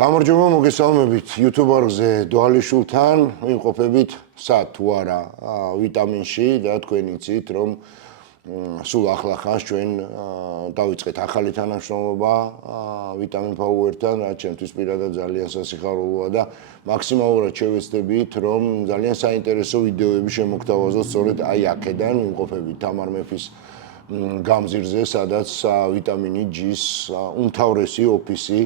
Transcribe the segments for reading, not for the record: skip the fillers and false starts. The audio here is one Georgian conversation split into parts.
გამარჯობა, მოგესალმებით YouTube-ზე დვალიშულთან, ვიმყოფებით სად თუ არა ვიტამინში და თქვენ იცით, რომ სულ ახლა-ახლა ჩვენ დავიწყეთ ახალი თანამშრომლობა ვიტამინ Power-თან, რაც ჩემთვის პირადად ძალიან სასიხარულოა და მაქსიმალურად შევეცდებით, რომ ძალიან საინტერესო ვიდეოები შემოგთავაზოთ სწორედ აი აქედან, ვიმყოფებით თამარ მეფის გამზირზე, სადაც ვიტამინი G-ს უმთავრესი ოფისი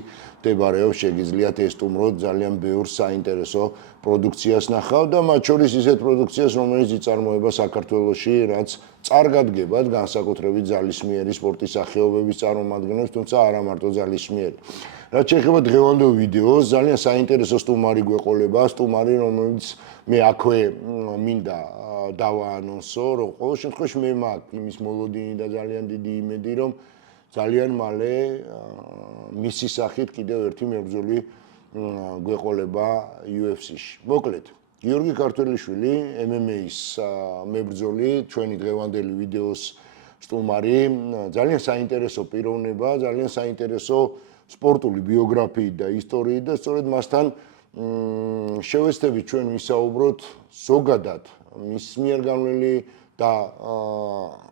მდებარეობს, შეგიძლიათ ესტუმროთ ძალიან ბევრ საინტერესო პროდუქციას ნახავთ და მათ შორის ისეთ პროდუქციას, რომელიც იწარმოება საქართველოში, რაც წარგადგებად განსაკუთრებით ძალისმიერი სპორტის სახეობების წარმომადგენლებს, თუმცა არა მარტო ძალისმიერი. რაც შეეხება დღევანდელ ვიდეოს, ძალიან საინტერესო სტუმარი გვეყოლება, სტუმარი, რომელიც მე აქვე მინდა დავაანონსო, რომ ყოველ შემთხვევაში მე მაქვს იმის მოლოდინი და ძალიან დიდი იმედი, რომ ძალიან მალე მისი სახით კიდევ ერთი მებრძოლი გვეყოლება UFC-ში. მოკლედ, გიორგი ქართველიშვილი, MMA-ის მებრძოლი, ჩვენი დღევანდელი ვიდეოს სტუმარი, ძალიან საინტერესო პიროვნება, ძალიან საინტერესო სპორტული ბიოგრაფიით და ისტორიით და სწორედ მასთან შევეცდებით ჩვენ ვისაუბროთ ზოგადად მის მიერ განვლილი და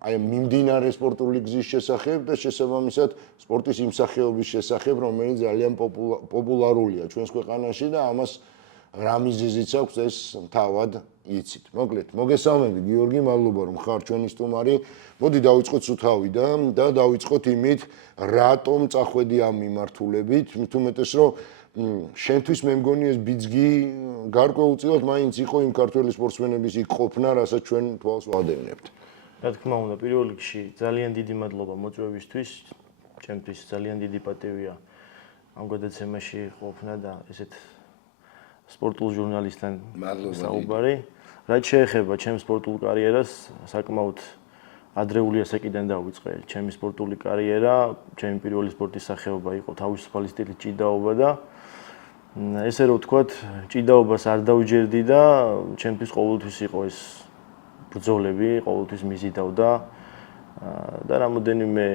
აი მიმდინარე სპორტული გზის შესახებ და შესაბამისად სპორტის იმ სახეობის შესახებ, რომელიც ძალიან პოპულარულია ჩვენს ქვეყანაში და ამას რა მიზეზიც აქვს ეს თავად იცით. მოკლედ, მოგესალმები გიორგი, მადლობა რომ ხარ ჩვენი სტუმარი. მოდი დავიწყოთ სუთავიდან და დავიწყოთ იმით, რატომ წახვედი ამ მიმართულებით, მით უმეტეს რომ შენთვის მე მგონი ეს ბიძგი გარკვეულწილად მაინც იყო იმ ქართველი სპორტსმენების იქ ყოფნა, რასაც ჩვენ თვალს ვადევნებთ. რა თქმა უნდა, პირველ რიგში ძალიან დიდი მადლობა მოწვევისთვის. ჩემთვის ძალიან დიდი პატივია ამ გადაცემაში ყოფნა და ესეთ სპორტულ ჟურნალისტთან საუბარი. რაც შეეხება ჩემს სპორტულ კარიერას, საკმაოდ ადრეული ასაკიდან დავიწყე ჩემი სპორტული კარიერა. ჩემი პირველი სპორტის სახეობა იყო თავისუფალი სტილის ჭიდაობა და ესე რომ ვთქვათ, ჭიდაობას არ დავჯერდი და ჩემთვის ყოველთვის იყო ეს ბრძოლები, ყოველთვის მიზიდავდა და რამოდენიმე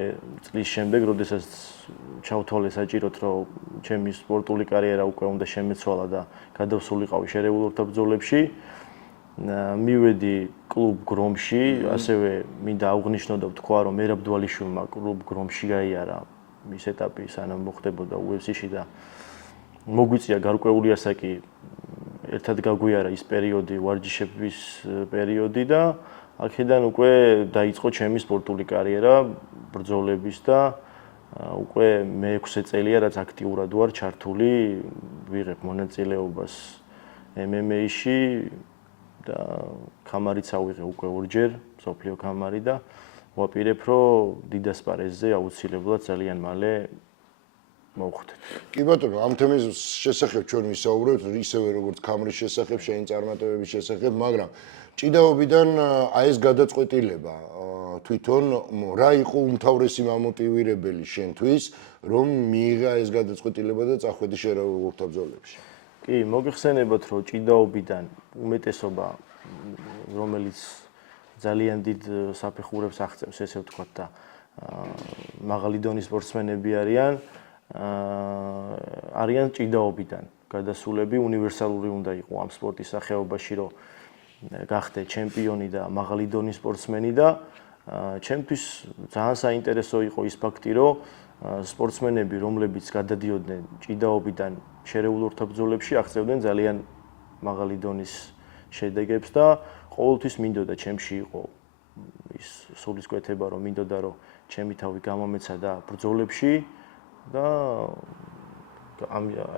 წლის შემდეგ, როდესაც ჩავთვალე საჭიროდ, რომ ჩემი სპორტული კარიერა უკვე უნდა შემეცვალა და გადავსულიყავი შერეულ ორთაბრძოლებში, მივედი კლუბ გრომში, ასევე მინდა აღვნიშნო და ვთქვა, რომ მერაბ დვალიშვილმა კლუბ გრომში გაიარა ის ეტაპი, სანამ მოხდებოდა UFC-ში და მოგვიწია გარკვეული ასაკი ერთად გაგვიარა ის პერიოდი, ვარჯიშების პერიოდი და აქედან უკვე დაიწყო ჩემი სპორტული კარიერა ბრძოლების და უკვე მე-6 წელია, რაც აქტიურად ვარ ჩართული, ვიღებ მონაწილეობას MMA-ში და ქამარიც ავიღე უკვე ორჯერ, მსოფლიო ქამარი და ვაპირებ, რომ დიდ ასპარეზზე აუცილებლად ძალიან მალე მოვხვდეთ. კი ბატონო, ამ თემის შესახებ ჩვენ ვისაუბრებთ, ისევე როგორც ქამრის შესახებ, შენი წარმატებების შესახებ, მაგრამ ჭიდაობიდან აი ეს გადაწყვეტილება თვითონ რა იყო უმთავრესი მამოტივირებელი შენთვის, რომ მიიღა ეს გადაწყვეტილება და წახვედი შერეულ ორთაბრძოლებში? კი, მოგიხსენებათ, რომ ჭიდაობიდან უმეტესობა, რომელიც ძალიან დიდ საფეხურებს აღწევს, ესე ვთქვათ და მაღალი დონის სპორტსმენები არიან ჭიდაობიდან გადასულები, უნივერსალური უნდა იყო ამ სპორტის სახეობაში, რომ გახდე ჩემპიონი და მაღალი დონის სპორტსმენი და ჩემთვის ძალიან საინტერესო იყო ის ფაქტი, რომ სპორტსმენები, რომლებიც გადადიოდნენ ჭიდაობიდან შერეულ ორთაბრძოლებში, აღწევდნენ ძალიან მაღალი დონის შედეგებს და ყოველთვის მინდოდა ჩემში იყო ის სულისკვეთება, რომ მინდოდა რომ ჩემი თავი გამომეცა და ბრძოლებში და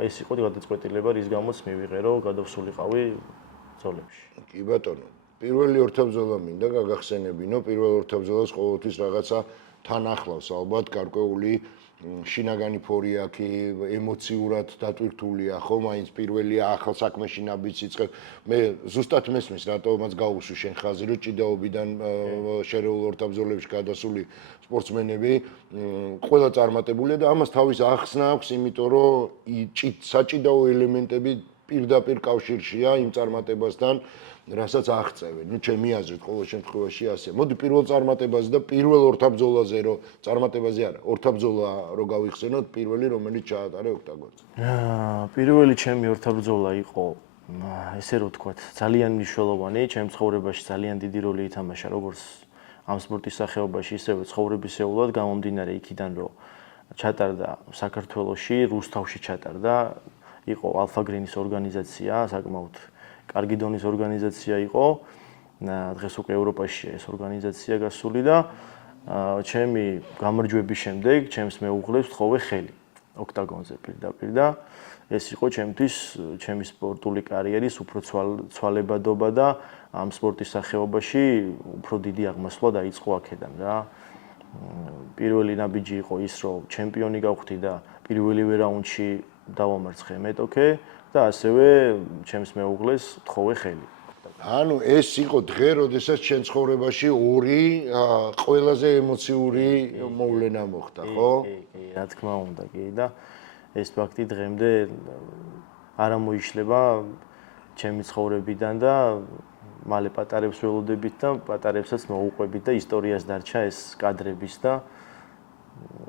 ეს იყო გადაწყვეტილება, რის გამოც მივიღე, რომ გადავსულიყავი ბრძოლებში. კი ბატონო, პირველი ორთაბრძოლა მინდა გაგახსენებინო, პირველ ორთაბრძოლას ყოველთვის რაღაცა თან ახლავს ალბათ გარკვეული შინაგანი ფორი აქ ემოციურად დატვირთულია, ხო, მაინც პირველი ახალ საქმეში ნაბიჯს იწყებ. მე ზუსტად მესმის, რატომაც გაუსვი შენ ხაზი, რომ ჭიდაობიდან შერეულ ორთაბრძოლებში გადასული სპორტსმენები ყველა წარმატებულია და ამას თავის ახსნა აქვს, იმიტომ რომ საჭიდაო ელემენტები პირდაპირ კავშირშია იმ წარმატებასთან, რასაც აღწევენ. ნუ ჩემი აზრით ყოველ შემთხვევაში ასე. მოდი პირველ წარმატებაზე და პირველ ორთაბრძოლაზე რო წარმატებაზე არა, ორთაბრძოლა რო გავიხსენოთ, პირველი რომელიც ჩაატარე ოქტაგონზე. პირველი ჩემი ორთაბრძოლა იყო ესე რომ ვთქვათ, ძალიან მნიშვნელოვანი, ჩემ ცხოვრებაში ძალიან დიდი როლი ითამაშა, როგორც ამ სპორტის სახეობაში, ისევე ცხოვრებისეულად გამომდინარე იქიდან, რომ ჩატარდა საქართველოში, რუსთავში ჩატარდა, იყო ალფა გრინის ორგანიზაცია, საკმაოდ კარგი დონის ორგანიზაცია იყო. დღეს უკვე ევროპაში ეს ორგანიზაცია გასული და ჩემი გამარჯვების შემდეგ ჩემს მეუღლეს ვთხოვე ხელი ოქტაგონზე პირდაპირ და ეს იყო ჩემთვის ჩემი სპორტული კარიერის უფრო ცვალებადობა და ამ სპორტის სახეობაში უფრო დიდი აღმასვლა დაიწყო აქედან რა. პირველი ნაბიჯი იყო ის, რომ ჩემპიონი გავხდი და პირველივე რაუნდში დავამარცხე მეტოქე და ასევე ჩემს მეუღლეს ვთხოვე ხელი. ანუ ეს იყო დღე, როდესაც ჩვენ ცხოვრებაში ორი ყველაზე ემოციური მოვლენა მოხდა, ხო? კი, რა თქმა უნდა, კი და ეს ფაქტი დღემდე არ მოიშლება ჩემი ცხოვრებიდან და მალე პატარებს ველოდებით და პატარებსაც მოუყვებით და ისტორიას დარჩა ეს კადრების და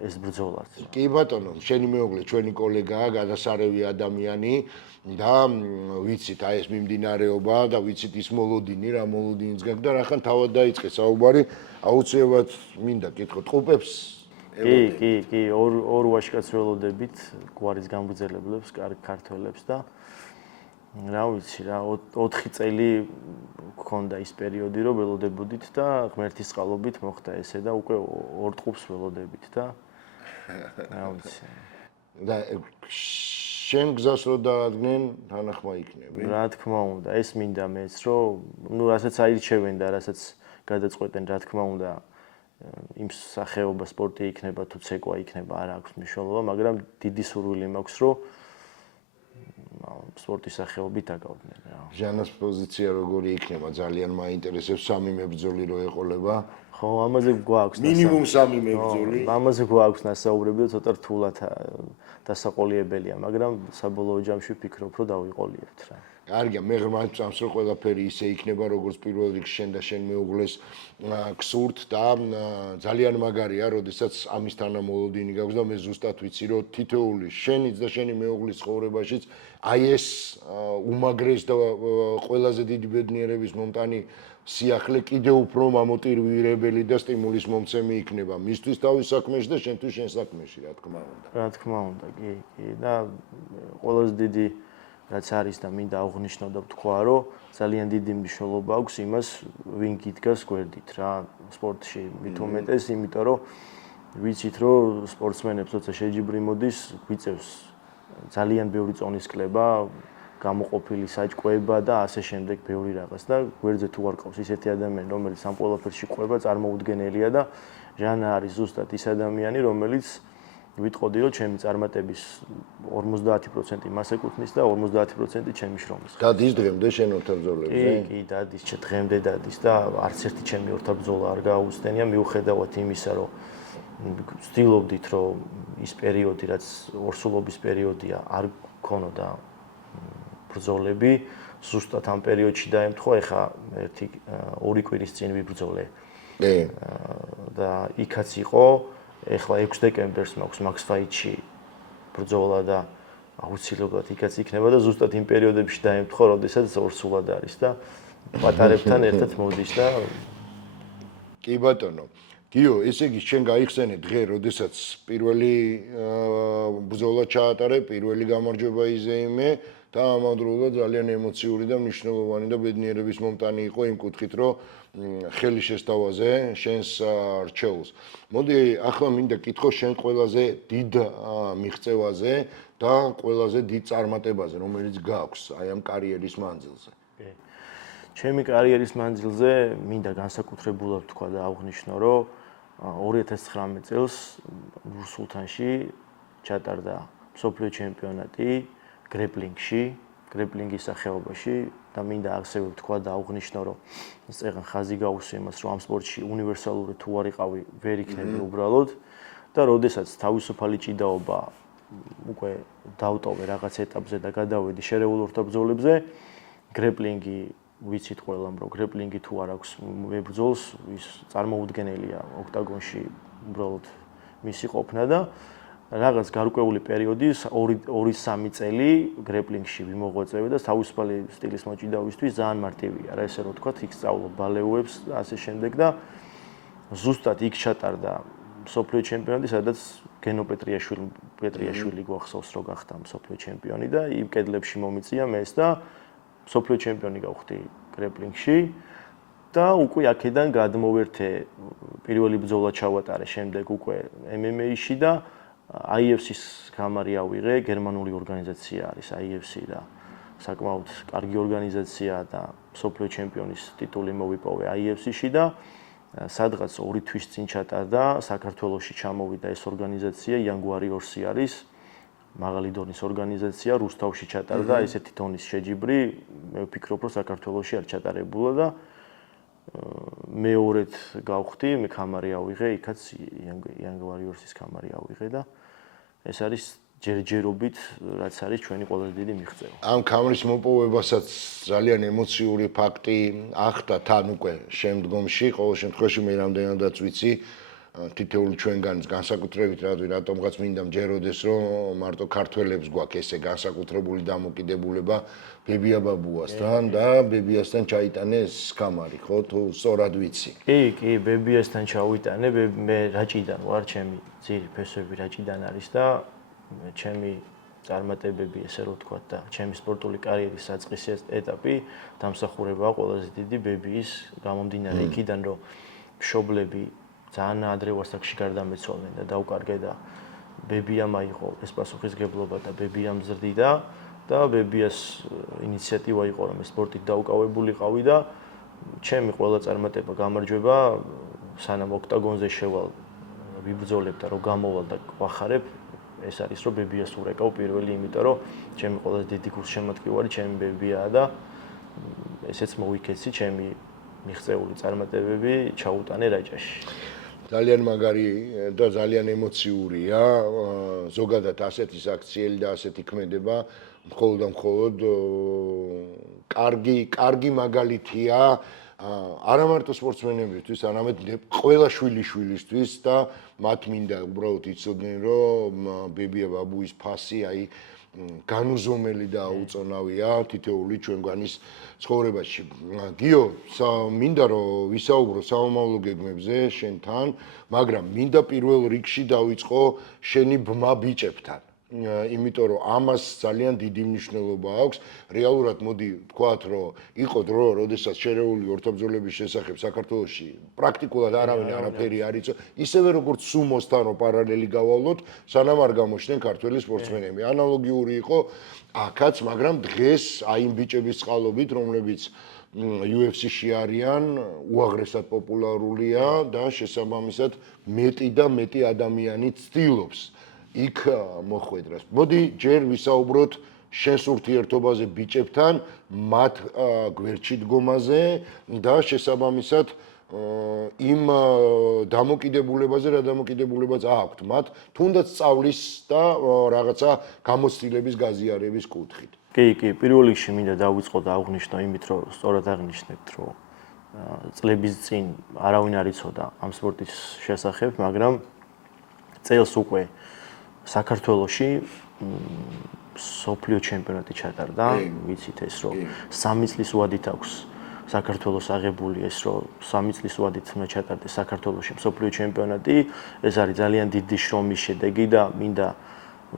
ეს ბრძოლაც. კი ბატონო, შენი მეუღლე ჩვენი კოლეგაა, გადასარევი ადამიანი და ვიცით აი ეს მიმდინარეობა და ვიცით ის მოლოდინი, რა მოლოდინიც გაქვს და რახან თავად დაიწყე საუბარი, აუცილებლად მინდა კითხოთ ყופებს. კი, ორ ვაჟკაცს ველოდებით, გვარის გამგრძელებლებს, ქართველებს და რა ვიცი რა 4 წელი გქონდა ის პერიოდი რომ ველოდებოდით და ღმერთის წყალობით მოხდა ესე და უკვე 2 ტყუპს ველოდებით და რა ვიცი და შენ გზას რო დაადგნენ თანახმა იქნები რა თქმა უნდა ეს მინდა მეც რომ ნუ რასაც აირჩევენ და რასაც გადაწყვეტენ რა თქმა უნდა იმ სახეობა სპორტი იქნება თუ ცეკვა იქნება არ აქვს მნიშვნელობა მაგრამ დიდი სურვილი მაქვს რომ სპორტის სახეობით დაგავდნენ რა. ჟანას პოზიცია როგორი იქნება? ძალიან მაინტერესებს სამი მებრძოლი რო ეყოლება. ხო, ამაზე გვაქვს მინიმუმ სამი მებრძოლი. ამაზე გვაქვს ნასაუბრები და ცოტა რთულად დასაყოლიებელია, მაგრამ საბოლოო ჯამში ვფიქრობ, რომ დავიყოლიებთ რა. კარგია, მე ღმერთს წამს რომ ყველაფერი ისე იქნება, როგორც პირველ რიგში შენ და შენ მეუღლეს გსურთ და ძალიან მაგარია, როდესაც ამის თანამოლოდინი გაქვს და მე ზუსტად ვიცი, რომ თითოეული შენიც და შენი მეუღლის ცხოვრებაშიც აი ეს უმაგრეს და ყველაზე დიდი ბედნიერების მომტანი სიახლე კიდევ უფრო მამოტივირებელი და სტიმულის მომცემი იქნება მისთვის თავის საქმეში და შენთვის შენ საქმეში, რა თქმა უნდა. რა თქმა უნდა, კი და ყველაზე დიდი რაც არის და მინდა აღნიშნო და ვთქვა, რომ ძალიან დიდი მნიშვნელობა აქვს იმას, ვინ გიდგას გვერდით რა სპორტში, მით უმეტეს, იმიტომ რომ ვიცით, რომ სპორტსმენებს როცა შეჯიბრი მოდის, გვიწევს ძალიან ბევრი წონის კლება, გამოყოფილი საჭკვება და ასე შემდეგ ბევრი რაღაც და გვერდზე თუ არ ყავს ისეთი ადამიანი, რომელიც ამ ყველაფერში ყვება, წარმოუდგენელია და ჟანა არის ზუსტად ის ადამიანი, რომელიც ვიტყოდი რომ ჩემი წარმატების 50% მას ეკუთვნის და 50% ჩემი შრომის. დადის დღემდე შენ ორთაბრძოლებზე? კი, დადის, დღემდე დადის და არც ერთი ჩემი ორთაბრძოლა არ გააუცდენია მიუხედავად იმისა, რომ ვცდილობდით რომ ის პერიოდი, რაც ორსულობის პერიოდია, არ გქონოდა ბრძოლები, ზუსტად ამ პერიოდში დაემთხვა, ეხა 2 კვირის წინ ვიბრძოლე. და იქაც იყო ეხლა 6 დეკემბერს მაქვს Max Fight-ში ბრძოლა და აუცილებლად იქაც იქნება და ზუსტად იმ პერიოდებში დაემთხვა, როდესაც ორსულად არის და პატარებთან ერთად მოდის და კი ბატონო. გიო, ესე იგი შენ გაიხსენე დღე, როდესაც პირველი ბრძოლა ჩაატარე, პირველი გამარჯვება იზეიმე და ამავდროულად ძალიან ემოციური და მნიშვნელოვანი და ბედნიერების მომტანი იყო იმ კუთხით, რომ ხელი შესთავაზე შენს რჩეულს. მოდი ახლა მინდა კითხო შენ ყველაზე დიდ მიღწევაზე და ყველაზე დიდ წარმატებაზე, რომელიც გაქვს აი ამ კარიერის მანძილზე. ჩემი კარიერის მანძილზე მინდა განსაკუთრებულად თქვა და აღვნიშნო, რომ 2019 წელს ნურ-სულთანში ჩატარდა მსოფლიო ჩემპიონატი გრეპლინგში, გრეპლინგის სახეობაში და მინდა ასევე ვთქვა და აღვნიშნო, რომ წეგან ხაზი გაუსვა იმას, რომ ამ სპორტში უნივერსალური თუ არ იყავი, ვერ იქნები უბრალოდ და როდესაც თავისუფალი ჭიდაობა უკვე დავტოვე რაღაც ეტაპზე და გადავედი შერეულ ორთაბრძოლებზე. გრეპლინგი ვიცით ყველამ, რომ გრეპლინგი თუ არ აქვს მებრძოლს, ის წარმოუდგენელია ოქტაგონში უბრალოდ მისი ყოფნა და რაღაც გარკვეული პერიოდი 2-3 წელი გრეპლინგში ვიმოღვაწევი და თავისუფალი სტილის მოჭიდავისთვის ძალიან მარტივია რა ესე რომ თქვა, იქ სწავლობ ბალეუებს და ასე შემდეგ და ზუსტად იქ ჩატარდა მსოფლიო ჩემპიონატი, სადაც გენო პეტრიაშვილი გვახსოვს რომ გახდა მსოფლიო ჩემპიონი და იმ კედლებში მომიწია მეც და მსოფლიო ჩემპიონი გავხდი გრეპლინგში და უკვე აქედან გადმოვერთე პირველი ბრძოლა ჩავატარე შემდეგ უკვე MMA-ში და IFC-ს გამარი ავიღე, გერმანული ორგანიზაცია არის IFC და საკმაოდ კარგი ორგანიზაციაა და მსოფლიო ჩემპიონის ტიტული მოვიპოვე IFC-ში და სადღაც 2 თვის წინ ჩატარდა საქართველოში ჩამოვიდა ეს ორგანიზაცია Young Warriors-ი არის მაღალი დონის ორგანიზაცია რუსთავში ჩატარდა ესეთი დონის შეჯიბრი მე ვფიქრობ რომ საქართველოში არ ჩატარებულა და მეორედ გავხდი მე კამარი ავიღე იქაც Young Warriors-ის კამარი ავიღე და ეს არის ჯერჯერობით რაც არის ჩვენი ყველაზე დიდი მიღწევა. ამ კამრის მოპოვებასაც ძალიან ემოციური ფაქტი ახდა თან უკვე შემდგომში, ყოველ შემთხვევაში მე რამდენადაც ვიცი თითოეული ჩვენგანის განსაკუთრებით რატომღაც მინდა მჯეროდეს რომ მარტო ქართველებს გვაქვს ესე განსაკუთრებული დამოკიდებულება ბებია ბაბუასთან და ბებიასთან ჩაიტანე ეს კამარი ხო თუ სწორად ვიცი. კი, ბებიასთან ჩავიტანე, მე რაჭიდან ვარ, ჩემი ძირი ფესვები რაჭიდან არის და ჩემი წარმატებები ესე რომ ვთქვა და ჩემი სპორტული კარიერის საწყისი ეტაპი დამსახურებაა ყველაზე დიდი ბებიის გამომდინარე იქიდან რომ მშობლები ძალიან ადრე ვასაკში გარდამეცვალნენ და დაუკარგე და ბებიამ აიღო ეს პასუხისგებლობა და ბებიამ ზრდიდა და ბებიას ინიციატივა იყო რომ სპორტით დაუკავებულიყავი და ჩემი ყველა წარმატება გამარჯვება სანამ ოქტაგონზე შევალ ვიბრძოლებ და რომ გამოვალ და ვახარებ ეს არის რომ ბებიას ურეკავ პირველი იმიტომ რომ ჩემი ყველაზე დიდი გულშემატკივარი ჩემი ბებიაა და ესეც მოვიქეცი ჩემი მიღწეული წარმატებები ჩაუტანე რაჭაში. ძალიან მაგარი და ძალიან ემოციურია ზოგადად ასეთი საქციელი და ასეთი ქმედება მხოლოდ და მხოლოდ კარგი მაგალითია არა მარტო სპორტსმენებისთვის, არამედ ყველა შვილიშვილისთვის და მათ მინდა უბრალოდ იცოდნენ რომ ბებია ბაბუის ფასი აი განუზომელი და აუწონავია თითოეული ჩვენგანის ცხოვრებაში. გიო, მინდა რომ ვისაუბრო სამომავლო გეგმებზე შენთან, მაგრამ მინდა პირველ რიგში დავიწყო შენი ბმა ბიჭებთან. იმიტომ რომ ამას ძალიან დიდი მნიშვნელობა აქვს. რეალურად მოდი ვთქვათ, რომ იყო დრო, როდესაც შერეული ორთაბრძოლების შესახებ საქართველოში პრაქტიკულად არავინ არაფერი არ იცოდა, ისევე როგორც სუმოსთან რო პარალელი გავავლოთ, სანამ არ გამოჩნდნენ ქართველი სპორტსმენები. ანალოგიური იყო აქაც, მაგრამ დღეს აი იმ ბიჭების წყალობით, რომლებიც UFC-ში არიან, უაღრესად პოპულარულია და შესაბამისად მეტი და მეტი ადამიანი ცდილობს იქ მოხვედრას. მოდი ჯერ ვისაუბროთ შენს ურთიერთობაზე ბიჭებთან, მათ გვერდში დგომაზე და შესაბამისად იმ დამოკიდებულებაზე, რა დამოკიდებულებაც აქვთ მათ, თუნდაც სწავლის და რაღაცა გამოცდილების გაზიარების კუთხით. კი, პირველ რიგში მინდა დავიწყო და აღვნიშნო იმით, რომ სწორად აღნიშნეთ, რომ წლების წინ არავინ არ იცოდა ამ სპორტის შესახებ, მაგრამ წელს უკვე საქართველოში სოფლიო ჩემპიონატი ჩატარდა, ვიცით ეს რომ 3 წლის ვადით აქვს საქართველოს აღებული ეს რომ 3 წლის ვადით უნდა ჩატარდეს საქართველოში სოფლიო ჩემპიონატი, ეს არის ძალიან დიდი შრომის შედეგი და მინდა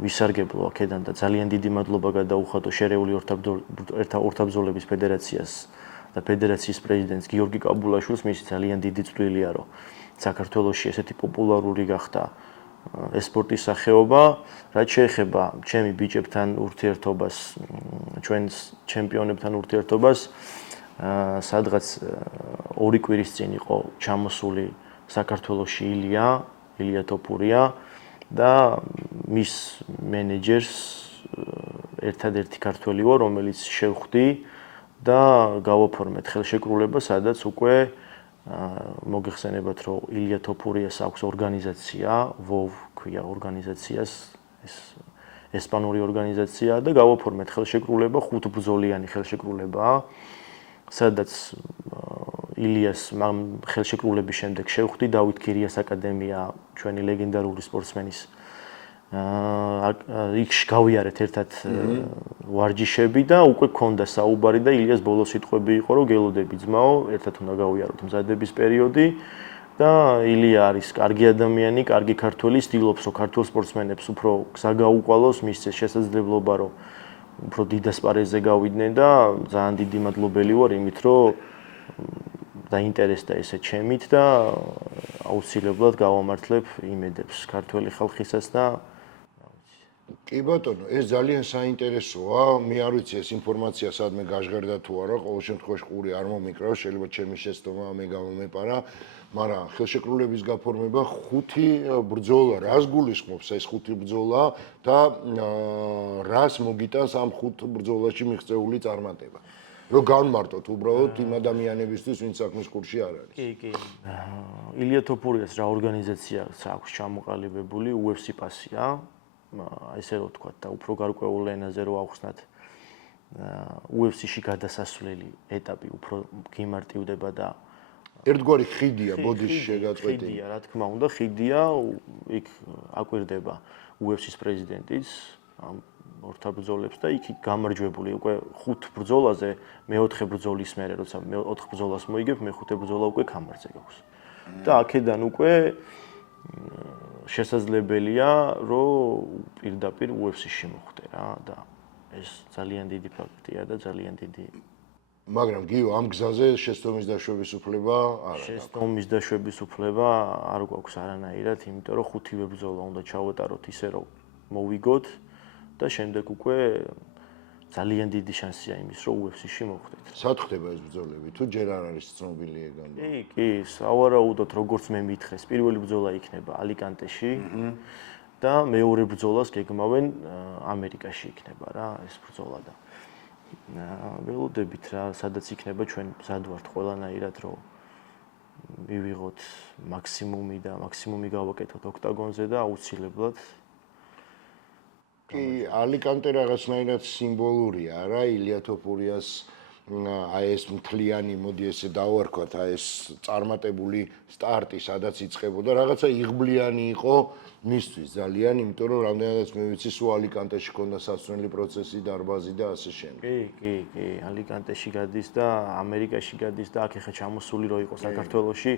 ვისარგებლო აქედან და ძალიან დიდი მადლობა გადაუხადო შერეული ორთაბრძოლების ფედერაციას და ფედერაციის პრეზიდენტს გიორგი კაბულაშვილს, მისი ძალიან დიდი წვლილია რომ საქართველოში ესეთი პოპულარული გახდა ეს სპორტის სახეობა, რაც შეეხება ჩემი ბიჭებთან ურთიერთობას, ჩვენს ჩემპიონებთან ურთიერთობას, სადღაც 2 კვირის წინ იყო ჩამოსული საქართველოში ილია თოფურია და მის მენეჯერს ერთადერთი ქართველი ვარ, რომელიც შევხვდი და გავაფორმეთ ხელშეკრულება, სადაც უკვე მოგეხსენებათ, რომ ილია თოფურიას აქვს ორგანიზაცია, WOW ქვია ორგანიზაციას, ეს ესპანური ორგანიზაციაა და გავაფორმეთ ხელშეკრულება, 5 ბრძოლიანი ხელშეკრულებაა, სადაც ილიას ხელშეკრულების შემდეგ შევხვდი დავით გირიას აკადემია, ჩვენი ლეგენდარული სპორტსმენის იქ გავიარეთ ერთად ვარჯიშები და უკვე ქონდა საუბარი და ილიას ბოლო სიტყვები იყო, რომ გელოდები ძმაო, ერთად უნდა გავიაროთ მზადების პერიოდი და ილია არის კარგი ადამიანი, კარგი ქართველი, ცდილობს რომ ქართულ სპორტსმენებს უფრო გზა გაუყვალოს, მისცეს შესაძლებლობა რომ უფრო დიდ ასპარეზზე გავიდნენ და ძალიან დიდი მადლობელი ვარ იმით, რომ დაინტერესდა ესე ჩემით და აუცილებლად გავამართლებ იმედებს ქართველი ხალხისას და კი ბატონო, ეს ძალიან საინტერესოა. მე არ ვიცი ეს ინფორმაცია სადმე გაჟღერდა თუ არა, ყოველ შემთხვევაში ყური არ მომიკრავს, შეიძლება ჩემი შეცდომა მე გამომეპარა, მაგრამ ხელშეკრულების გაფორმება 5 ბრძოლა, რას გულისხმობს ეს 5 ბრძოლა და რას მოგიტანს ამ 5 ბრძოლაში მიღწეული წარმატება? რომ განმარტოთ უბრალოდ იმ ადამიანებისთვის, ვინც საქმის კურსში არ არის. კი. ილია თოფურიას რა ორგანიზაციაც აქვს ჩამოყალიბებული, UFC პასია. ესე რომ ვთქვათ და უფრო გარკვეულ ენაზე რო ავხსნათ UFC-ში გადასასვლელი ეტაპი უფრო გიმარტივდება და ერთგვარი ხიდია ბოდიში შეგაწყვეტილი. ხიდია, რა თქმა უნდა, ხიდია, იქ აკვირდება UFC-ს პრეზიდენტიც ამ ორთა ბრძოლებს და იქ გამარჯვებული უკვე 5 ბრძოლაზე მე-4 ბრძოლის მერე, როცა მე-4 ბრძოლას მოიგებ, მე-5 ბრძოლა უკვე გამარჯვე გაქვს. და აქედან უკვე შესაძლებელია, რომ პირდაპირ UFC-ში მოხვდე რა და ეს ძალიან დიდი ფაქტია და ძალიან დიდი მაგრამ გიო, ამ გზაზე შეცდომის დაშვების უფლება არ აქვს. შეცდომის დაშვების უფლება არ გვაქვს არანაირად, იმიტომ რომ 5-ვე ბრძოლა უნდა ჩავატაროთ ისე, რომ მოვიგოთ და შემდეგ უკვე ძალიან დიდი შანსია იმის, რომ UFC-ში მოხვდეთ. სად ხდება ეს ბრძოლები? თუ ჯერ არ არის ცნობილი ეგანი. კი, სავარაუდოდ როგორც მე მითხრეს, პირველი ბრძოლა იქნება ალიკანტეში და მეორე ბრძოლას გეგმავენ ამერიკაში იქნება რა ეს ბრძოლა და ველოდებით რა, სადაც იქნება ჩვენ მზად ვართ ყველანაირად რომ მივიღოთ მაქსიმუმი და მაქსიმუმი გავაკეთოთ ოქტაგონზე და აუცილებლად კი, ალიკანტე რაღაცნაირად სიმბოლურია რა, ილია თოფურიას აი ეს მთლიანი, მოდი ესე დავარქვათ, აი ეს წარმატებული სტარტი, სადაც იწყებოდა, რაღაცა იღბლიანი იყო მისთვის ძალიან, იმიტომ რომ რამდენადაც მე ვიცი, სულ ალიკანტეში ქონდა სასწრელი პროცესი, დარბაზი და ასე შემდეგ. კი, ალიკანტეში გადის და ამერიკაში გადის და აქ ეხა ჩამოსული რო იყო საქართველოში,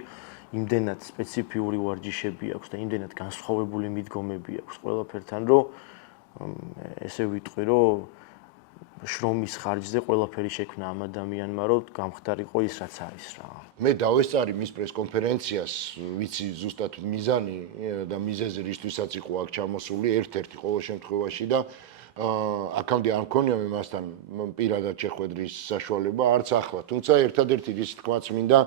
იმდენად სპეციფიური ვარჯიშები აქვს და იმდენად განსხვავებული მიდგომები აქვს ყველაფერთან, რომ ესე ვიტყვი, რომ შრომის ხარჯზე ყველაფერი შექმნა ამ ადამიანმა, რომ გამხდარიყო ის რაც არის რა. მე დავესწარი მის პრესკონფერენციას, ვიცი ზუსტად მიზანი და მიზეზი რისთვისაც იყო აქ ჩამოსული, ერთ-ერთი ყოველ შემთხვევაში და აქამდე არ მქონია მე მასთან პირადად შეხვედრის საშუალება, არც ახლა. თუმცა ერთადერთი რის თქმაც მინდა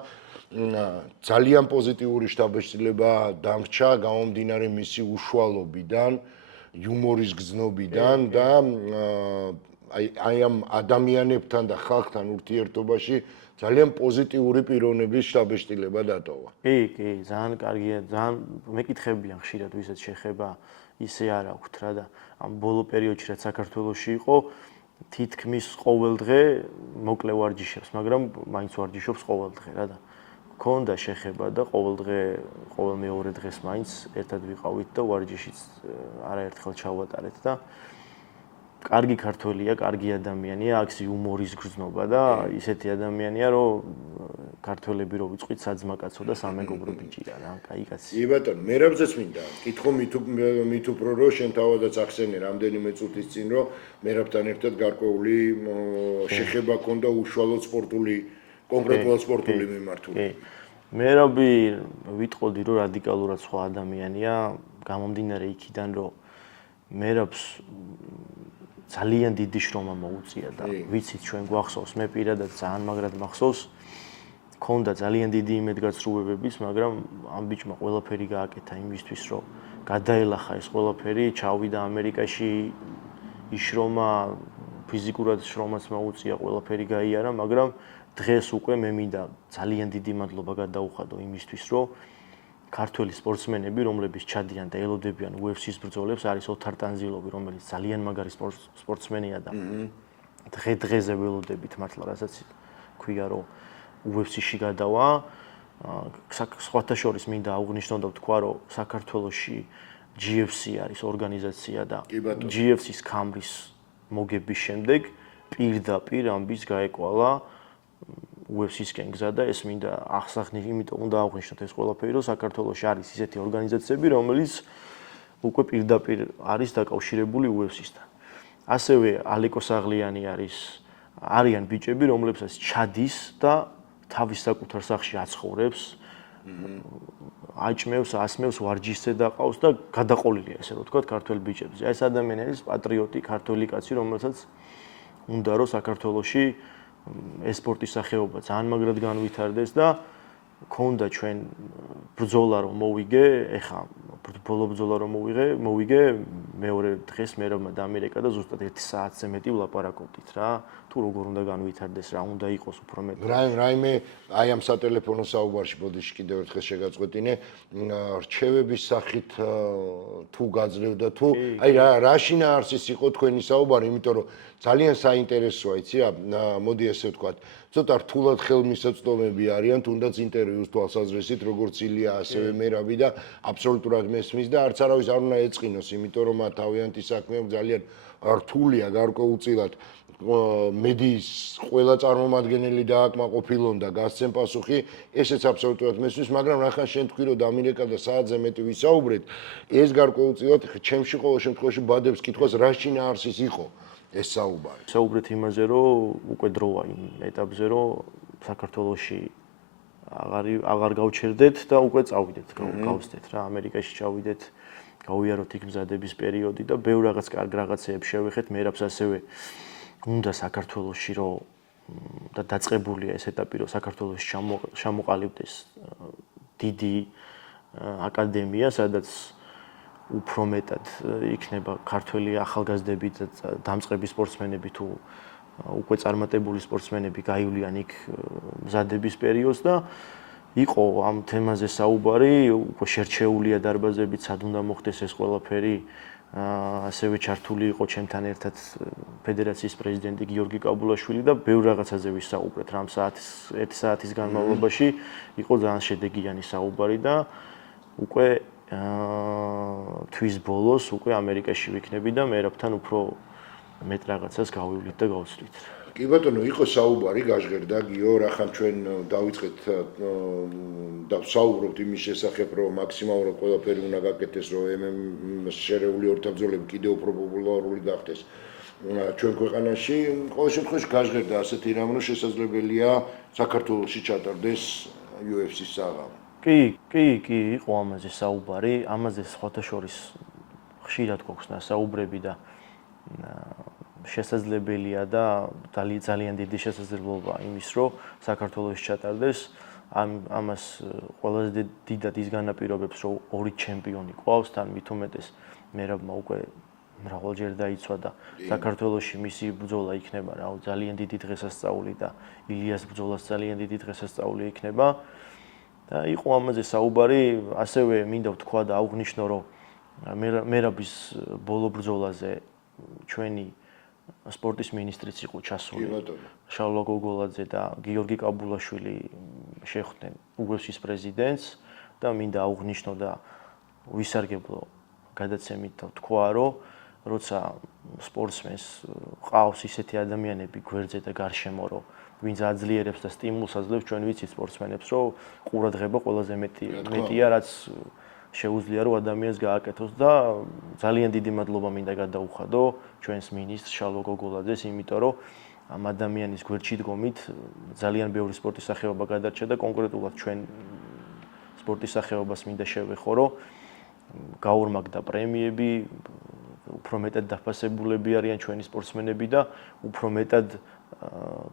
ძალიან პოზიტიური შთაბეჭდილება დამრჩა გამომდინარე მისი უშუალობიდან, იუმორის გზნობიდან და აი ამ ადამიანებთან და ხალხთან ურთიერთობაში ძალიან პოზიტიური პიროვნების შთაბეჭდილება დატოვა. კი, ძალიან კარგია, ძალიან მეკითხებიან ხშირად ვისაც შეხება ისე არ აქვთ რა და ამ ბოლო პერიოდში რაც საქართველოში იყო თითქმის ყოველ დღე მოკლე ვარჯიშებს, მაგრამ მაინც ვარჯიშობს ყოველ დღე რა და ქონდა შეხება და ყოველ დღე, ყოველ მეორე დღეს მაინც ერთად ვიყავით და ვარჯიშიც არაერთხელ ჩავატარეთ და კარგი ქართველია, კარგი ადამიანია, აქვს იუმორის გრძნობა და ისეთი ადამიანია, რომ ქართველები რო ვიწყვით საძმაკაცო და სამეგობრო ბიჭია რა, კაი კაცი. კი ბატონო, მერაბზეც მინდა. კითხო მით უფრო რო შენ თავადაც ახსენე რამდენიმე წუთის წინ, რომ მერაბთან ერთად გარკვეული შეხება ქონდა უშუალოდ სპორტული, კონკრეტულად სპორტული მიმართულებით. კი. მერაბი ვიტყოდი, რომ რადიკალურად სხვა ადამიანია, გამომდინარე იქიდან, რომ მერაბს ძალიან დიდი შრომა მოუწია და ვიცით ჩვენ გვახსოვს, მე პირადად ძალიან მაგრად მახსოვს, ქონდა ძალიან დიდი იმედგაცრუებების, მაგრამ ამ ბიჭმა ყველაფერი გააკეთა იმისთვის, რომ გადაელახა ეს ყველაფერი, ჩავიდა ამერიკაში, იშრომა, ფიზიკურად შრომაც მოუწია, ყველაფერი გაიარა, მაგრამ დღეს უკვე მე მინდა ძალიან დიდი მადლობა გადაუხადო იმისთვის, რომ ქართველი სპორტსმენები, რომლებიც ჩადიან და ელოდებიან UFC-ს ბრძოლებს, არის ოთარ ტანზილოვი, რომელიც ძალიან მაგარი სპორტსმენია და დღე-დღეზე ველოდებით მართლა, რასაც ქვია, რომ UFC-ში გადავა. სხვათა შორის მინდა აღვნიშნო და ვთქვა, რომ საქართველოში GFC არის ორგანიზაცია და GFC-ს ქამრის მოგების შემდეგ პირდაპირ ამბის გაეკვალა UFC-სკენ გზა და ეს მინდა ახსახნი, იმიტომ უნდა აღვნიშნოთ ეს ყველაფერი, რომ საქართველოში არის ისეთი ორგანიზაციები, რომელიც უკვე პირდაპირ არის დაკავშირებული UFC-სთან. ასევე ალეკო საღლიანი არიან ბიჭები, რომლებსაც ჩადის და თავის საკუთარ სახლში აცხოვრებს, აჭმევს, ასმევს, ვარჯიშზე დაყავს და გადაყოლილია, ესე რომ ვთქვათ, ქართველ ბიჭებზე. ეს ადამიანი არის პატრიოტი, ქართველი კაცი, რომელსაც უნდა რომ საქართველოში ეს სპორტის სახეობა ძალიან მაგრად განვითარდეს და ქონდა ჩვენ ბრძოლა რომ მოვიგე, ეხა ბოლო ბრძოლა რომ მოვიგე, მეორე დღეს მერაბმა დაამერიკა და ზუსტად 1 საათზე მეტი ვლაპარაკობდით რა, თუ როგორ უნდა განვითარდეს, რა უნდა იყოს უფრო მეტი. რაიმე აი ამ სატელეფონო საუბარში ბოდიში კიდევ ერთხელ შეგაწყვეტინე, რჩევების სახით თუ გაძლევდა თუ აი რა შინაარსის იყო თქვენი საუბარი, იმიტომ რომ ძალიან საინტერესოა, იცი რა, მოდი ესე ვთქვათ, ცოტა რთულად ხელმისაწვდომები არიან, თუნდაც ინტერვიუს თვალსაზრისით, როგორც ილია, ასევე მერაბი და აბსოლუტურად მესმის და არც არავის არ უნდა ეწყინოს, იმიტომ რომ თავიანთი საქმე ძალიან რთულია გარკვეულწილად. მედიის ყველა წარმომადგენელი დააკმაყოფილონ და გასცენ პასუხი, ესეც აბსოლუტურად მესმის, მაგრამ რახან შენ თქვი რომ დაამერიკა და საათზე მეტი ვისაუბრეთ, ეს გარკვეულწილად ჩემში ყოველ შემთხვევაში ბადებს კითხვას რა შინაარსის იყო ეს საუბარი. საუბრეთ იმაზე, რომ უკვე დროა იმ ეტაპზე, რომ საქართველოში აღარ გავჩერდეთ და უკვე წავიდეთ, გავხსნეთ რა, ამერიკაში ჩავიდეთ, გავიაროთ იქ მზადების პერიოდი და ბევრ რაღაც კარგ რაღაცეებს შევეხეთ, მერაბს ასევე უნდა საქართველოში რომ და დაწყებულია ეს ეტაპი, რომ საქართველოში ჩამოყალიბდეს დიდი აკადემია, სადაც უფრო მეტად იქნება ქართველი ახალგაზრდები და დამწყები სპორტსმენები თუ უკვე წარმატებული სპორტსმენები გაივლიან იქ მზადების პერიოდს და იყო ამ თემაზე საუბარი, უკვე შერჩეულია დარბაზებით, სად უნდა მოხდეს ეს ყველაფერი. ასევე ჩართული იყო ჩემთან ერთად ფედერაციის პრეზიდენტი გიორგი კაბულაშვილი და ბევრ რაღაცაზე ვისაუბრეთ რამ საათის 1 საათის განმავლობაში იყო ძალიან შედეგიანი საუბარი და უკვე თვის ბოლოს უკვე ამერიკაში ვიქნები და მერაბთან უფრო მეტ რაღაცას გავივლით და გავცვლით. კი ბატონო, იყო საუბარი გაჟღერდა გიო, რახან ჩვენ დავიწყეთ და ვსაუბრობთ იმის შესახებ, რომ მაქსიმალურად ყველაფერი უნდა გაკეთდეს, რომ MMA-ს შერეული ორთაბრძოლები კიდევ უფრო პოპულარული გახდეს. ჩვენ ქვეყანაში ყოველ შემთხვევაში გაჟღერდა ასეთი რამ, რომ შესაძლებელია საქართველოში ჩატარდეს UFC-ს საღამო. კი, იყო ამაზე საუბარი, ამაზე სხვათა შორის ხშირად გვაქვს საუბრები და შესაძლებელია და ძალიან დიდი შესაძლებლობა იმის, რომ საქართველოში ჩატარდეს. ამას ყველაზე დიდად ის განაპირობებს, რომ 2 ჩემპიონი ყავს, თან მით უმეტეს მერაბმა უკვე მრავალჯერ დაიცვა და საქართველოში მისი ბრძოლა იქნება რა, ძალიან დიდი დღესასწაული და ილიას ბრძოლას ძალიან დიდი დღესასწაული იქნება. და იყო ამაზე საუბარი, ასევე მინდა ვთქვა და აღვნიშნო, რომ მერაბის ბოლო ბრძოლაზე ჩვენი სპორტის მინისტრიც იყო ჩასული. შალვა გოგოლაძე და გიორგი კაბულაშვილი შეხვდნენ UFC-ს პრეზიდენტს და მინდა აღვნიშნო და ვისარგებლო გადაცემით და ვთქვა, რომ როცა სპორტსმენს ყავს ისეთი ადამიანები გვერდზე და გარშემო, რომ ვინც აძლიერებს და სტიმულს აძლევს, ჩვენ ვიცით სპორტსმენებს, რომ ყურადღება ყველაზე მეტია, რაც შეუძლია რომ ადამიანს გააკეთოს და ძალიან დიდი მადლობა მინდა გადაუხადო ჩვენს მინისტრს შალვა გოგოლაძეს, იმიტომ რომ ამ ადამიანის გვერდში დგომით ძალიან ბევრი სპორტის სახეობა გადარჩა და კონკრეტულად ჩვენ სპორტის სახეობას მინდა შევეხო, რომ გაორმაგდა პრემიები, უფრო მეტად დაფასებულები არიან ჩვენი სპორტსმენები და უფრო მეტად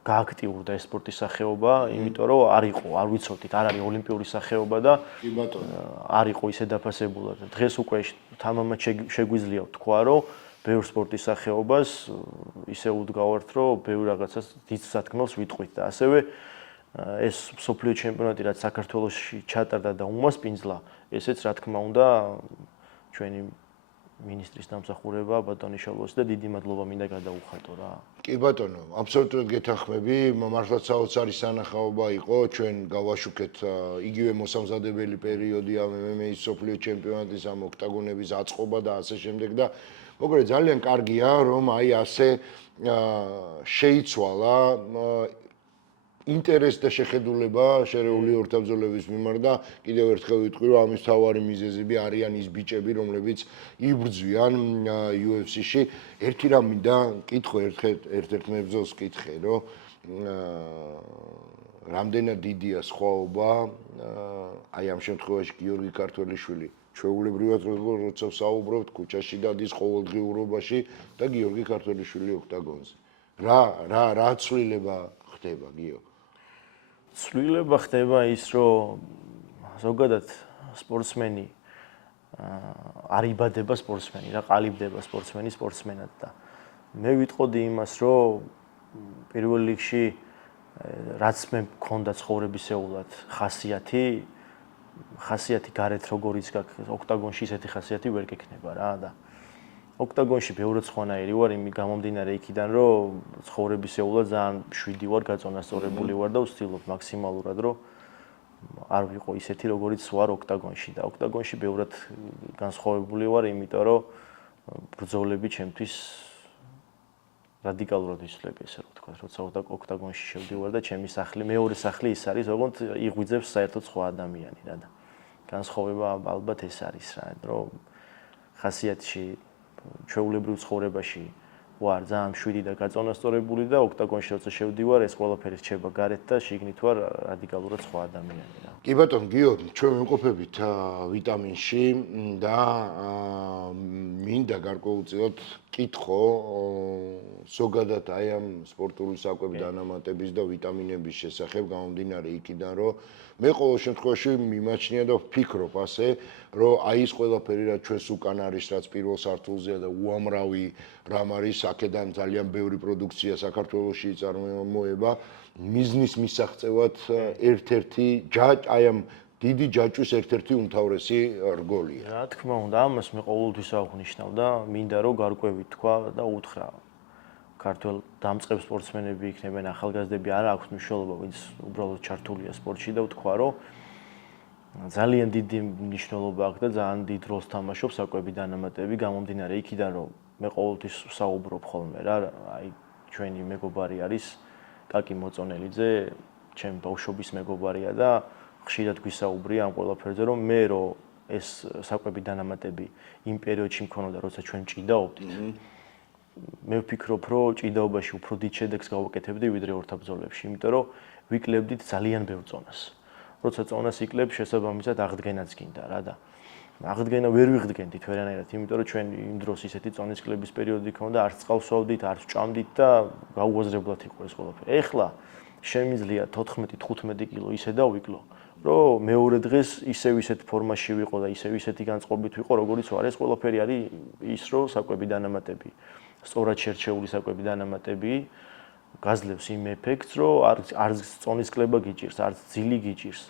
გააქტიურდა ეს სპორტის სახეობა, იმიტომ რომ არ ვიცოდით, არ არის ოლიმპიური სახეობა და არ იყო ისე დაფასებულად. დღეს უკვე თამამად შეგვიძლია ვთქვა, რომ ბევრ სპორტის სახეობას ისე უდგავართ, რომ ბევრ რაღაცას დიდ სათქმელს ვიტყვით და ასევე ეს მსოფლიო ჩემპიონატი რაც საქართველოში ჩატარდა და უმასპინძლა, ესეც რა თქმა უნდა ჩვენი მინისტრის დამსახურება ბატონიშვილს და დიდი მადლობა მინდა გადაუხატო რა. კი ბატონო, აბსოლუტურად გეთანხმები, მართლაც საოცარი სანახაობა იყო, ჩვენ გავაშუქეთ იგივე მოსამზადებელი პერიოდი ამ MMA-ის მსოფლიო ჩემპიონატის ამ ოქტაგონების აწყობა და ასე შემდეგ და მოგრე ძალიან კარგია, რომ აი ასე შეიცვალა ინტერესი და შეხედულება შერეული ორთაბრძოლების მიმართ და კიდევ ერთხელ ვიტყვი, რომ ამის თავარი მიზეზები არიან ის ბიჭები, რომლებიც იბრძვიან UFC-ში. ერთი რამ მინდა კითხო ერთ-ერთ მებრძოლს კითხე, რომ რამდენად დიდია სხვაობა აი ამ შემთხვევაში გიორგი ქართველიშვილი ჩვეულებრივად როცა ვსაუბრობთ ქუჩაში დადის ყოველდღიურობაში და გიორგი ქართველიშვილი ოქტაგონზე. რა ცვლილება ხდება გიო? ცვლილება ხდება ის, რომ ზოგადად სპორტსმენი არ იბადება სპორტსმენი, რა ყალიბდება სპორტსმენი სპორტსმენად და მე ვიტყოდი იმას, რომ პირველ რიგში რაც მე მქონდა ცხოვრებისეულად ხასიათი გარეთ როგორიც გაქვს ოქტაგონში ისეთი ხასიათი ვერ გექნება რა და ოქტაგონში ბევრად სხვანაირი ვარ იმ გამომდინარე იქიდან რომ ცხოვრებისეულად ძალიან შვიდი ვარ გაწონასწორებული ვარ და ვცდილობ მაქსიმალურად რომ არ ვიყო ისეთი როგორიც ვარ ოქტაგონში და ოქტაგონში ბევრად განსხვავებული ვარ იმიტომ რომ ბრძოლები ჩემთვის რადიკალურად იცვლება ესე რომ ვთქვა როცა ოქტაგონში შევდივარ და ჩემი სახლი მეორე სახლი ის არის როგორც იღვიძებს საერთოდ სხვა ადამიანი რა და განსხვავება ალბათ ეს არის რა რომ ხასიათში ჩვეულებრივ ცხოვრებაში ვარ ძალიან მშვიდი და გაწონასწორებული და ოქტაგონში როცა შევდივარ ეს ყველაფერი რჩება გარეთ და შიგნით ვარ რადიკალურად სხვა ადამიანი რა. კი ბატონო გიო, ჩვენ ვიმყოფებით ვიტამინში და მინდა გარკვეულწილად კითხო ზოგადად აი ამ სპორტული საკვების დანამატების და ვიტამინების შესახებ გამომდინარე იქიდან რომ მე ყოველ შემთხვევაში მიმაჩნია და ვფიქრობ ასე რომ აი ეს ყველაფერი რაც ჩვენს უკან არის რაც პირველ სართულზეა და უამრავი რამ არის აქედან ძალიან ბევრი პროდუქცია საქართველოში წარმოება მიზნის მისაღწევად ერთ-ერთი აი ამ დიდი ჯაჭვის ერთ-ერთი უმთავრესი რგოლია. რა თქმა უნდა, ამას მე ყოველთვის აღვნიშნავ და მინდა რომ გარკვევით თქვა და უთხრა. ქართველ დამწყებ სპორტსმენები იქნებიან ახალგაზრდები, არა აქვს მნიშვნელობა, ვინც უბრალოდ ჩართულია სპორტში და ვთქვა რომ ძალიან დიდი მნიშვნელობა აქვს და ძალიან დიდ როლს თამაშობს საკვები დანამატები გამომდინარე იქიდან რომ მე ყოველთვის ვსაუბრობ ხოლმე რა, აი ჩვენი მეგობარი არის კაკი მოწონელიძე, ჩემი ბავშვობის მეგობარია და ხშირად გვისაუბრია ამ ყველაფერზე, რომ მე რომ ეს საკვები დანამატები იმ პერიოდში მქონოდა, როცა ჩვენ ჭიდაობდით. მე ვფიქრობ, რომ ჭიდაობაში უფრო დიდ შედეგს გავაკეთებდი ვიდრე ორთაბრძოლებში, იმიტომ რომ ვიკლებდით ძალიან ბევრ წონას. როცა წონას იკლებ, შესაბამისად აღდგენაც გინდა რა და აღდგენა ვერ ვიღდგენდით ვერანაირად, იმიტომ რომ ჩვენ იმ დროს ისეთი წონის კლების პერიოდი ქონდა, არც წყალს ვსვავდით, არც ჭამდით და გაუაზრებლად იყო ეს ყველაფერი. ეხლა შემიძლია 14-15 კილო ისე დავიკლო, რომ მეორე დღეს ისევ ისეთ ფორმაში ვიყო და ისევ ისეთი განწყობით ვიყო, როგორც ვარ. ეს ყველაფერი არის ის, რომ საკვები დანამატები, სწორად შერჩეული საკვები დანამატები გაძლევს იმ ეფექტს, რომ არც წონის კლება გიჭირს, არც ძილი გიჭირს,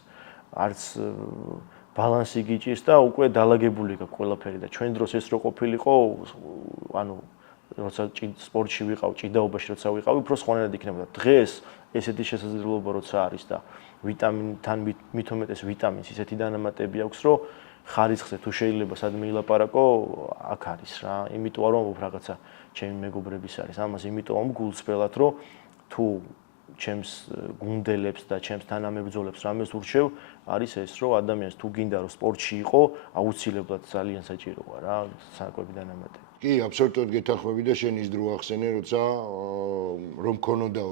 არც ბალანსი გიჭირს და უკვე დალაგებული გაქვს ყველაფერი და ჩვენ დროს ეს რო ყოფილიყო, ანუ როცა სპორტში ვიყავ, ჭიდაობაში როცა ვიყავ, უფრო სხვანაირად იქნებოდა. დღეს ესეთი შესაძლებლობა როცა არის და ვიტამინთან მით უმეტეს ვიტამინს ისეთი დანამატები აქვს, რომ ხარისხზე თუ შეიძლება სადმე ილაპარაკო, აქ არის რა. იმიტომ არ ვამბობ რაღაცა ჩემი მეგობრების არის. ამას იმიტომ ვამბობ გულწრფელად, რომ თუ ჩემს გუნდელებს და ჩემს თანამებრძოლებს რამეს ურჩევ, არის ეს, რომ ადამიანს თუ გინდა რომ სპორტში იყო, აუცილებლად ძალიან საჭიროა რა, საკვები დანამატები. კი, აბსოლუტურად გეთანხმები და შენ ის დრო ახსენე, როცა რომ ქონოდა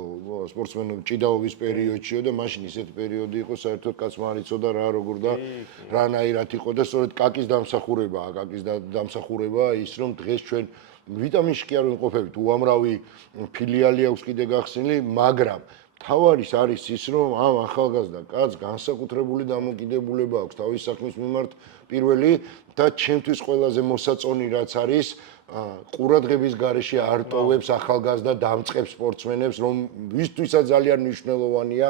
სპორტსმენობის ჭიდაობის პერიოდშიო და მაშინ ისეთი პერიოდი იყო, საერთოდ კაცმა არ იცოდა რა როგორ და რანაირად იყო და სწორედ კაკის დამსახურებაა, კაკის დამსახურება ის, რომ დღეს ჩვენ ვიტამინში კი არ ვიმყოფებით, უამრავი ფილიალი აქვს კიდე გახსნილი, მაგრამ თავარის არის ის, რომ ამ ახალგაზრდა კაცს განსაკუთრებული დამოკიდებულება აქვს თავის საქმის მიმართ პირველი და ჩემთვის ყველაზე მოსაწონი რაც არის ყურადღების გარეშე არ ტოვებს ახალგაზრდა დამწყებ სპორტსმენებს, რომ ვისთვისაც ძალიან მნიშვნელოვანია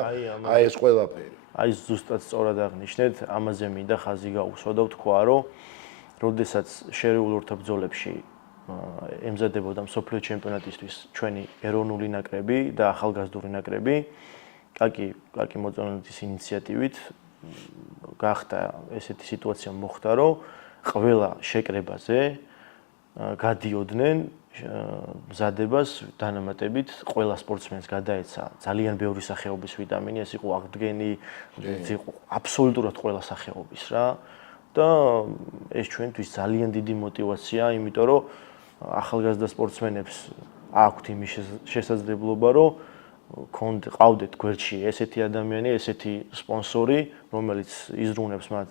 აი ეს ყველაფერი. აი ზუსტად სწორად აღნიშნეთ, ამაზე მინდა ხაზი გაუსვა და ვთქვა, რომ როდესაც შერეულ ორთაბრძოლებში ემზადებოდა მსოფლიო ჩემპიონატისთვის ჩვენი ეროვნული ნაკრები და ახალგაზრდული ნაკრები, კაკი მოწონილეთის ინიციატივით გახდა ესეთი სიტუაცია მოხდა, რომ ყველა შეკრებაზე გადიოდნენ მზადებას დანამატებით ყველა სპორტსმენს გადაეცა ძალიან ბევრი სახეობის ვიტამინი, ეს იყო აღდგენი, ეს იყო აბსოლუტურად ყველა სახეობის რა და ეს ჩვენთვის ძალიან დიდი мотиваცია, იმიტომ რომ ახალგაზრდა სპორტსმენებს აქვთ იმის შესაძლებლობა, რომ ყავდეთ გვერდში ესეთი ადამიანი, ესეთი სპონსორი, რომელიც იზრუნებს მათ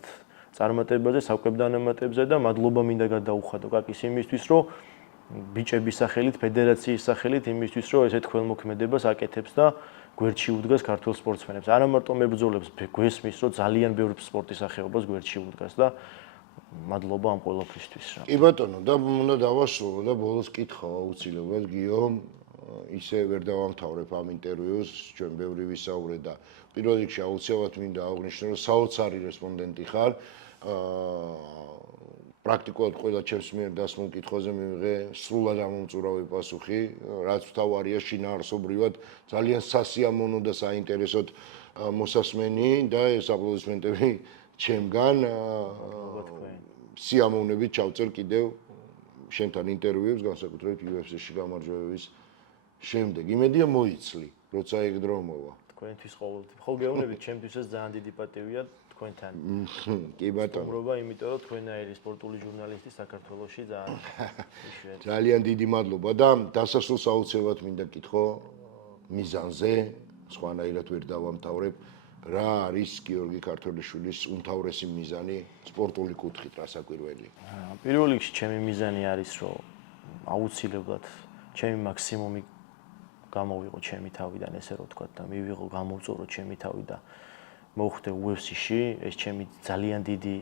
წარმატებაზე, საკვებდანამატებზე და მადლობა მინდა გადაუხადო კაკის იმისთვის, რომ ბიჭების სახელით, ფედერაციის სახელით იმისთვის, რომ ესეთ ქველმოქმედებას აკეთებს და გვერდში უდგას ქართულ სპორტსმენებს. არა მარტო მებრძოლებს, გვესმის, რომ ძალიან ბევრი სპორტის სახეობას გვერდში უდგას და მადლობა ამ ყველაფრისთვის რა. კი ბატონო, და უნდა დავასრულო და ბოლოს კითხვა აუცილებლად გიო, ისე ვერ დავამთავრებ ამ ინტერვიუს, ჩვენ ბევრი ვისაუბრე და პირველ რიგში აუცილებლად მინდა აღვნიშნო, რომ საოცარი რესპონდენტი ხარ. პრაქტიკულად ყველა ჩემს მიერ დასმულ კითხვაზე მივიღე სრულად ამომწურავი პასუხი, რაც მთავარია შინაარსობრივად ძალიან სასიამოვნო და საინტერესოდ მოსასმენი და ეს აპლოდისმენტები ჩემგან სიამოვნებით ჩავწერ კიდევ შენთან ინტერვიუებს, განსაკუთრებით UFC-ში გამარჯვებების შემდეგ. იმედია მოიცლი, როცა ეგ დრო მოვა. თქვენთვის ყოველთვის. ხო გეუბნებით, ჩემთვის ეს ძალიან დიდი პატივია თქვენთან. კი ბატონო. უმრობა, იმიტომ რომ თქვენაირი სპორტული ჟურნალისტი საქართველოში ძალიან დიდი მადლობა და დასასრულს აუცილებლად მინდა კითხო მიზანზე, სხვანაირად ვერ დავამთავრებ. რა არის გიორგი ქართველიშვილის უმთავრესი მიზანი სპორტული კუთხით, რასაკვირველი? პირველ რიგში ჩემი მიზანი არის, რომ აუცილებლად ჩემი მაქსიმუმი გამოვიყო ჩემი თავიდან, ესე რომ ვთქვა და მივიღო გამოვწორო ჩემი თავი და მოვხდე UFC-ში, ეს ჩემი ძალიან დიდი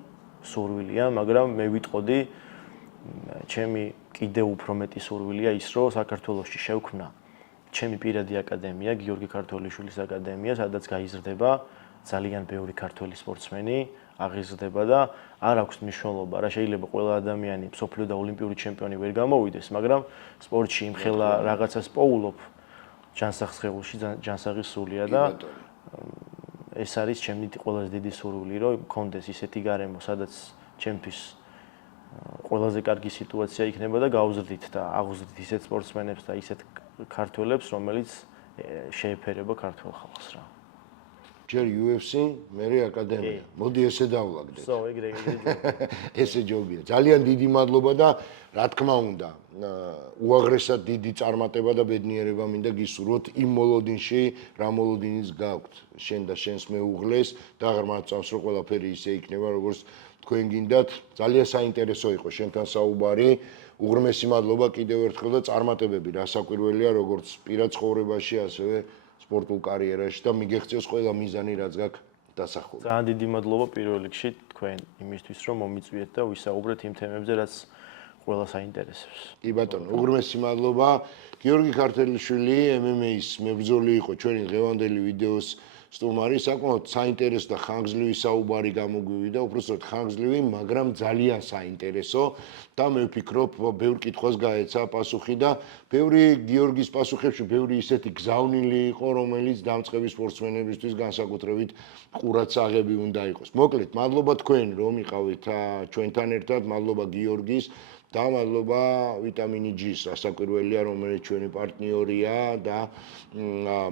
სურვილია, მაგრამ მე ვიტყოდი ჩემი კიდევ უფრო მეტი სურვილია ის, რომ საქართველოში შევქმნა ჩემი პირადი აკადემია, გიორგი ქართველიშვილის აკადემია, სადაც გაიზრდება ძალიან ბევრი ქართველი სპორტსმენი, აღიზრდება და არ აქვს მნიშვნელობა, რა შეიძლება ყველა ადამიანი მსოფლიო და ოლიმპიური ჩემპიონი ვერ გამოვიდეს, მაგრამ სპორტში იმხელა რაღაცას პოულობ, ჯანსაღსღეულში ჯანსაღი სულია და ეს არის ჩემი ყველაზე დიდი სურვილი, რომ მქონდეს ისეთი გარემო, სადაც ჩემთვის ყველაზე კარგი სიტუაცია იქნება და გავზრდით და აღზრდით ისეთ სპორტსმენებს და ისეთ ქართველებს, რომელიც შეეფერება ქართულ ხალხს რა. ჯერ UFC, მერე აკადემია. მოდი ესე დავлagდეთ. სო, ეგრე. ესე ჯობია. ძალიან დიდი მადლობა და რა თქმა უნდა, უაღრესად დიდი წარმატება და ბედნიერება მინდა გისურვოთ იმ მოლოდინში, რა მოლოდინის გაქვთ. შენ და შენს მეუღლეს და ღრმად წამს რომ ყველაფერი ისე იქნება, როგორც თქვენ გინდათ. ძალიან საინტერესო იყო შენთან საუბარი. უღრმესი მადლობა კიდევ ერთხელ და წარმატებები რასაკვირველია, როგორც პირად ცხოვრებაში, ასევე სპორტულ კარიერაში და მიგეღწევს ყველა მიზანი, რაც გაქვს დასახული. ძალიან დიდი მადლობა პირველ რიგში თქვენ იმისთვის, რომ მომიწვიეთ და ვისაუბრეთ იმ თემებზე, რაც ყველას აინტერესებს. კი ბატონო, უღრმესი მადლობა. გიორგი ქართველიშვილი MMA-ის მებრძოლი იყო ჩვენი დღევანდელი ვიდეოს სტუმარი, საკმაოდ საინტერესო და ხანგრძლივი საუბარი გამოგვივიდა, უბრალოდ ხანგრძლივი, მაგრამ ძალიან საინტერესო და მე ვფიქრობ, ბევრ კითხვას გაეცა პასუხი და ბევრი გიორგის პასუხებში ბევრი ისეთი გზავნილი იყო, რომელიც დამწყები სპორტსმენებისთვის განსაკუთრებით ყურადსაღები უნდა იყოს. მოკლედ, მადლობა თქვენ, რომ იყავით ჩვენთან ერთად, მადლობა გიორგის და მადლობა ვიტამინი G-ს, რასაკვირველია, რომელიც ჩვენი პარტნიორია და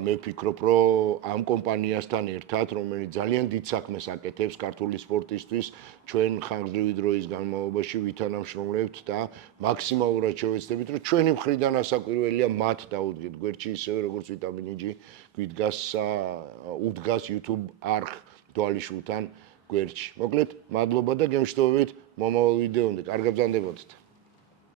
მე ვფიქრობ, რომ ამ კომპანიასთან ერთად, რომელიც ძალიან დიდ საქმეს აკეთებს ქართული სპორტისთვის, ჩვენ ხანგრძლივი დროის განმავლობაში ვითანამშრომლებთ და მაქსიმალურად შევეცდებით, რომ ჩვენი მხრიდან რასაკვირველია მათ დაუდგეთ გვერდში, ისევე როგორც ვიტამინი G უდგას YouTube არხ დვალიშვილთან გვერდში. მოკლედ, მადლობა და გემშვიდობებით მომავალ ვიდეომდე. კარგად ბრძანდებოდეთ.